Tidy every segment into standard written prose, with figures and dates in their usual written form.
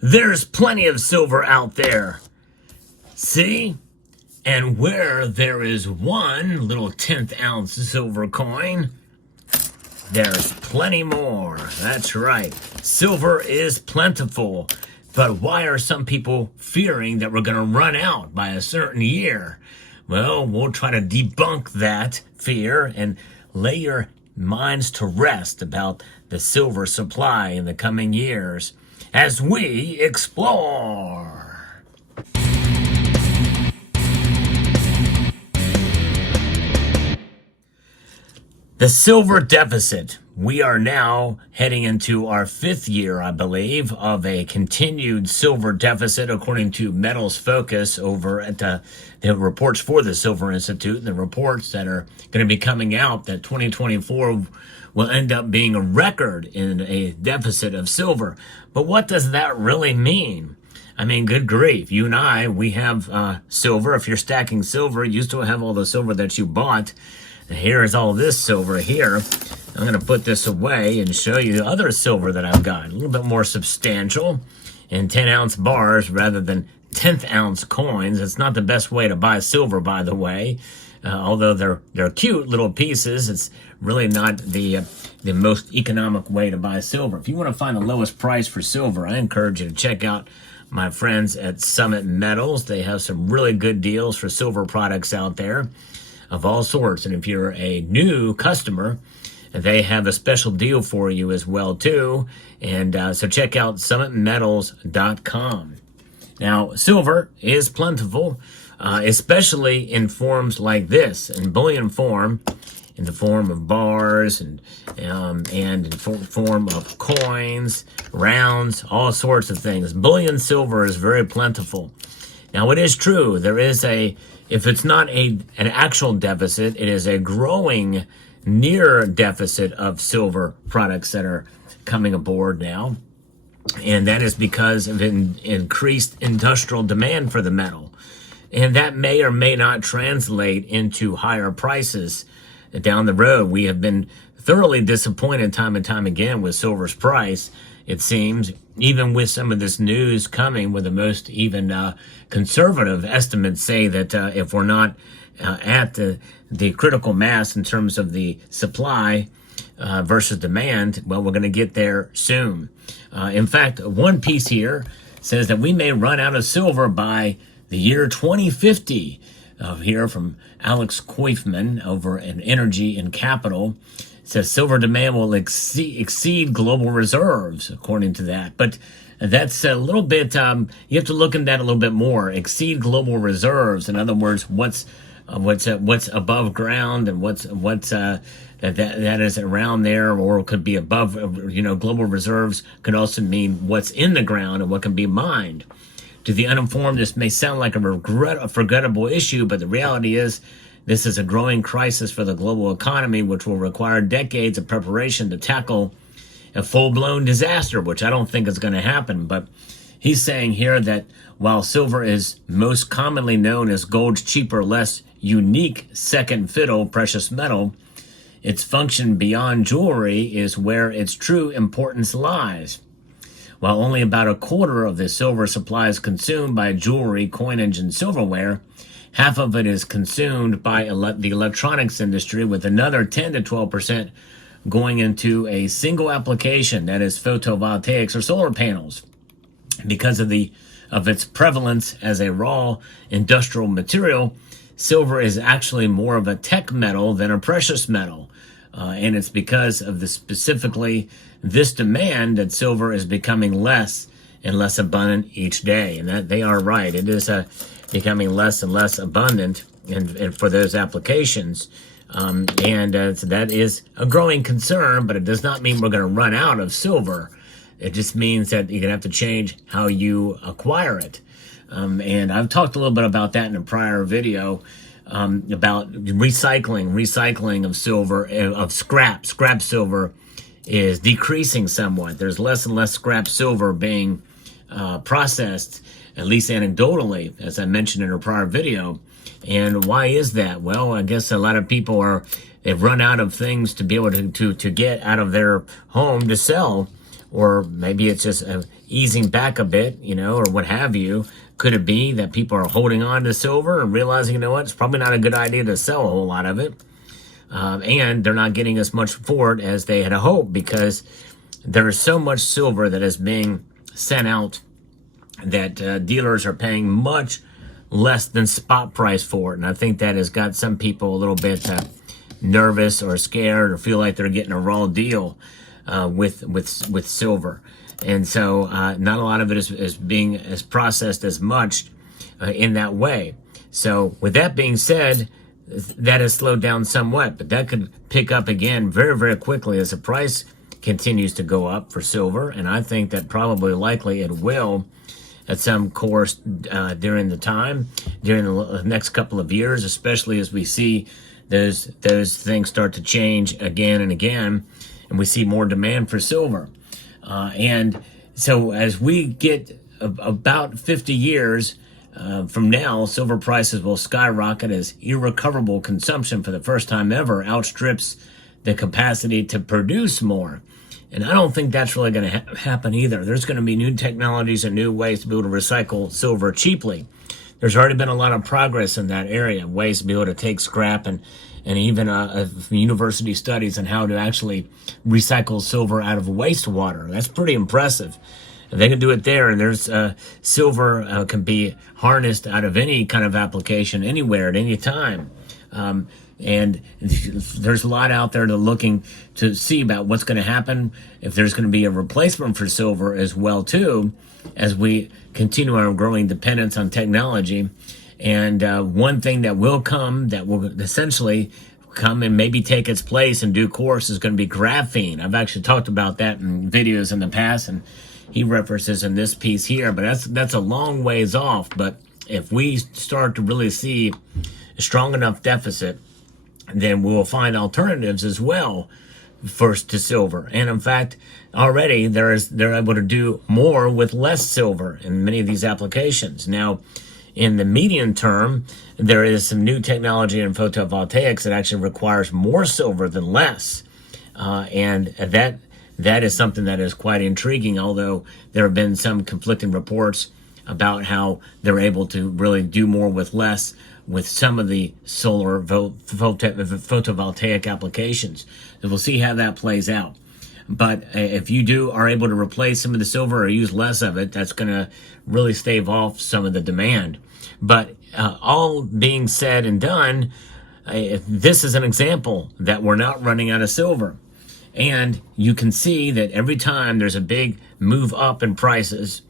There's plenty of silver out there. See? And where there is one little 10th ounce silver coin, there's plenty more. That's right. Silver is plentiful. But why are some people fearing that we're going to run out by a certain year? Well, we'll try to debunk that fear and lay your minds to rest about the silver supply in the coming years as we explore. The silver deficit. We are now heading into our 5th year, I believe, of a continued silver deficit, according to Metals Focus over at the reports for the Silver Institute, and the reports that are going to be coming out that 2024 will end up being a record in a deficit of silver. But what does that really mean? I mean, good grief. You and I, we have silver. If you're stacking silver, you still have all the silver that you bought. Here is all this silver here. I'm going to put this away and show you the other silver that I've got. A little bit more substantial in 10-ounce bars rather than 10th ounce coins. It's not the best way to buy silver, by the way. Although they're cute little pieces, it's really not the most economic way to buy silver. If you want to find the lowest price for silver, I encourage you to check out my friends at Summit Metals. They have some really good deals for silver products out there of all sorts. And if you're a new customer, they have a special deal for you as well too. And so check out summitmetals.com. Now, silver is plentiful, especially in forms like this, in bullion form, in the form of bars and in form of coins, rounds, all sorts of things. Bullion silver is very plentiful. Now, it is true, there is if it's not an actual deficit, it is a growing near deficit of silver products that are coming aboard now. And that is because of increased industrial demand for the metal. And that may or may not translate into higher prices down the road. We have been thoroughly disappointed time and time again with silver's price, it seems, even with some of this news coming, with the most even conservative estimates say that if we're not at the critical mass in terms of the supply versus demand, well, we're going to get there soon. In fact, one piece here says that we may run out of silver by the year 2050. Here from Alex Koifman over in Energy and Capital. It says silver demand will exceed global reserves, according to that. But that's a little bit, you have to look into that a little bit more. Exceed global reserves. In other words, what's above ground and what's that is around there, or it could be above, global reserves could also mean what's in the ground and what can be mined. To the uninformed, this may sound like a forgettable issue, but the reality is this is a growing crisis for the global economy, which will require decades of preparation to tackle a full-blown disaster, which I don't think is going to happen. But he's saying here that while silver is most commonly known as gold's cheaper, less unique second fiddle precious metal, its function beyond jewelry is where its true importance lies. While only about a quarter of the silver supply is consumed by jewelry, coinage, and silverware, half of it is consumed by the electronics industry, with another 10 to 12% going into a single application, that is photovoltaics or solar panels. Because of its prevalence as a raw industrial material, silver is actually more of a tech metal than a precious metal. And it's because of specifically this demand that silver is becoming less and less abundant each day. And that they are right. It is becoming less and less abundant and for those applications. So that is a growing concern, but it does not mean we're going to run out of silver. It just means that you're going to have to change how you acquire it. And I've talked a little bit about that in a prior video. About recycling of silver, of scrap. Scrap silver is decreasing somewhat. There's less and less scrap silver being processed, at least anecdotally, as I mentioned in a prior video. And why is that? Well, I guess a lot of people they've run out of things to be able to get out of their home to sell, or maybe it's just easing back a bit, or what have you. Could it be that people are holding on to silver and realizing, it's probably not a good idea to sell a whole lot of it, and they're not getting as much for it as they had hoped, because there is so much silver that is being sent out that dealers are paying much less than spot price for it. And I think that has got some people a little bit nervous or scared, or feel like they're getting a raw deal with silver. And so not a lot of it is being as processed as much in that way. So with that being said, that has slowed down somewhat, but that could pick up again very, very quickly as the price continues to go up for silver. And I think that probably likely it will at some course during the next couple of years, especially as we see those things start to change again and again, and we see more demand for silver. And so as we get about 50 years from now, silver prices will skyrocket as irrecoverable consumption for the first time ever outstrips the capacity to produce more. And I don't think that's really going to happen either. There's going to be new technologies and new ways to be able to recycle silver cheaply. There's already been a lot of progress in that area, ways to be able to take scrap and even university studies on how to actually recycle silver out of wastewater. That's pretty impressive. If they can do it there, and there's silver can be harnessed out of any kind of application anywhere at any time. And there's a lot out there to looking to see about what's going to happen, if there's going to be a replacement for silver as well too, as we continue our growing dependence on technology. And one thing that will come, that will essentially come and maybe take its place in due course, is going to be graphene. I've actually talked about that in videos in the past, and he references in this piece here, but that's a long ways off. But if we start to really see a strong enough deficit, then we'll find alternatives as well to silver. And in fact, already they're able to do more with less silver in many of these applications. Now, in the medium term, there is some new technology in photovoltaics that actually requires more silver than less. And that is something that is quite intriguing, although there have been some conflicting reports about how they're able to really do more with less with some of the solar photovoltaic applications. So we'll see how that plays out. But if you are able to replace some of the silver or use less of it, that's going to really stave off some of the demand. But all being said and done, this is an example that we're not running out of silver. And you can see that every time there's a big move up in prices,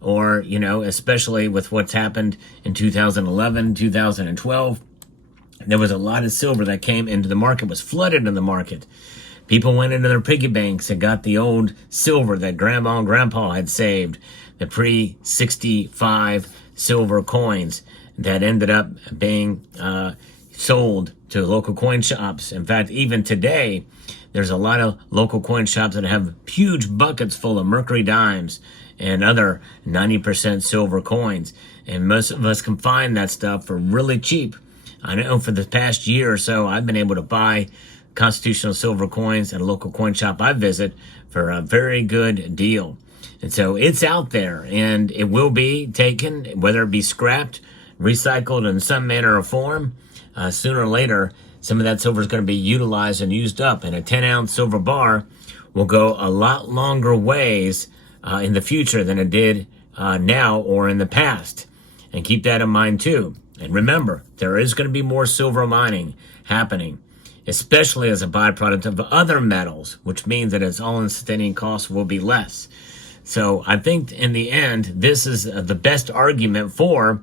or, especially with what's happened in 2011, 2012, there was a lot of silver that came into the market, was flooded in the market. People went into their piggy banks and got the old silver that grandma and grandpa had saved, the pre-65 silver coins that ended up being sold to local coin shops. In fact, even today, there's a lot of local coin shops that have huge buckets full of mercury dimes and other 90% silver coins. And most of us can find that stuff for really cheap. I know for the past year or so, I've been able to buy constitutional silver coins at a local coin shop I visit for a very good deal. And so it's out there, and it will be taken, whether it be scrapped, recycled in some manner or form. Sooner or later, some of that silver is going to be utilized and used up, and a 10-ounce silver bar will go a lot longer ways in the future than it did now or in the past. And keep that in mind too. And remember, there is going to be more silver mining happening, especially as a byproduct of other metals, which means that its all-in sustaining costs will be less. So I think in the end, this is the best argument for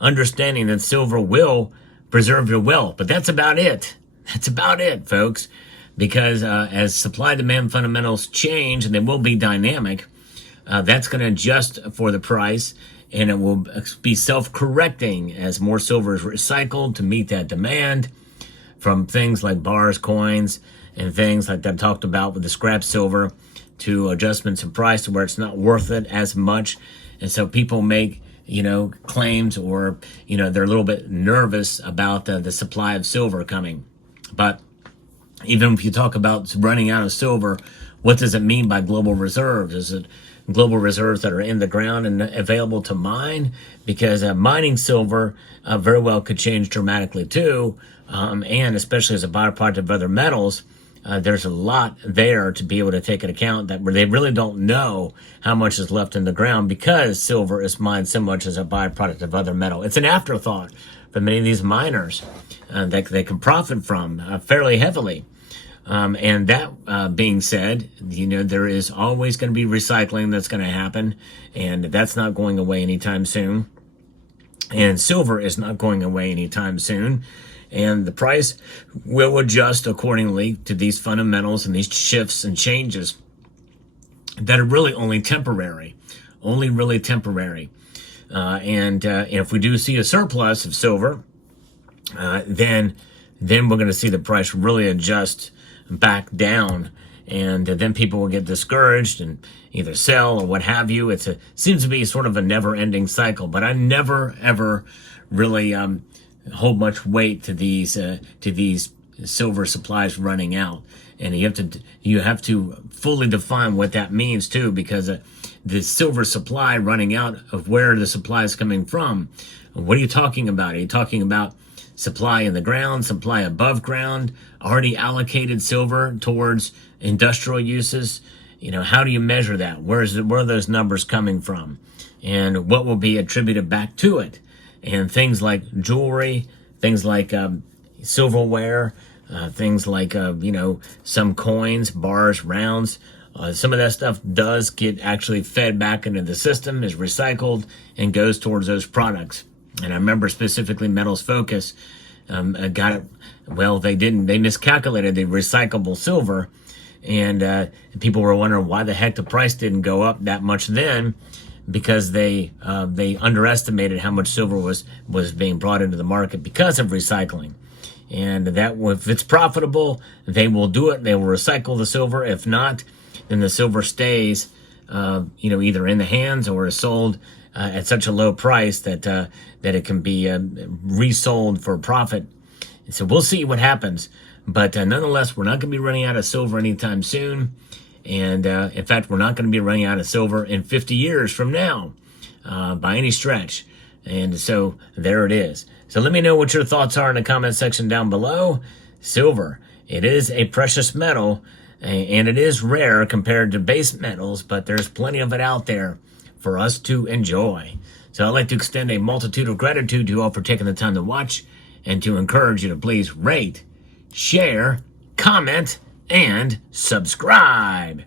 understanding that silver will preserve your wealth. But that's about it. That's about it, folks. Because as supply-demand fundamentals change, and they will be dynamic, that's going to adjust for the price, and it will be self-correcting as more silver is recycled to meet that demand from things like bars, coins, and things like that talked about with the scrap silver, to adjustments in price to where it's not worth it as much. And so people make, claims, or, they're a little bit nervous about the supply of silver coming. But even if you talk about running out of silver What does it mean by global reserves? Is it global reserves that are in the ground and available to mine? Because mining silver very well could change dramatically too, and especially as a byproduct of other metals. There's a lot there to be able to take into account that where they really don't know how much is left in the ground because silver is mined so much as a byproduct of other metal. It's an afterthought for many of these miners that they can profit from fairly heavily. And that being said, there is always going to be recycling that's going to happen, and that's not going away anytime soon. And silver is not going away anytime soon. And the price will adjust accordingly to these fundamentals and these shifts and changes that are really only temporary, only really temporary. And if we do see a surplus of silver, then we're going to see the price really adjust back down, and then people will get discouraged and either sell or what have you. It seems to be sort of a never-ending cycle, but I never ever really hold much weight to these silver supplies running out, and you have to fully define what that means too, because the silver supply running out of where the supply is coming from. What are you talking about? Are you talking about supply in the ground, supply above ground, already allocated silver towards industrial uses? How do you measure that? Where are those numbers coming from? And what will be attributed back to it? And things like jewelry, things like silverware, things like, some coins, bars, rounds, some of that stuff does get actually fed back into the system, is recycled, and goes towards those products. And I remember specifically Metals Focus got it. Well, they miscalculated the recyclable silver, and people were wondering why the heck the price didn't go up that much then, because they underestimated how much silver was being brought into the market because of recycling. And that if it's profitable, they will do it. They will recycle the silver. If not, then the silver stays, either in the hands or is sold at such a low price that it can be resold for profit. And so we'll see what happens. But nonetheless, we're not going to be running out of silver anytime soon. And in fact, we're not going to be running out of silver in 50 years from now by any stretch. And so there it is. So let me know what your thoughts are in the comment section down below. Silver, it is a precious metal, and it is rare compared to base metals, but there's plenty of it out there for us to enjoy. So I'd like to extend a multitude of gratitude to you all for taking the time to watch, and to encourage you to please rate, share, comment, and subscribe.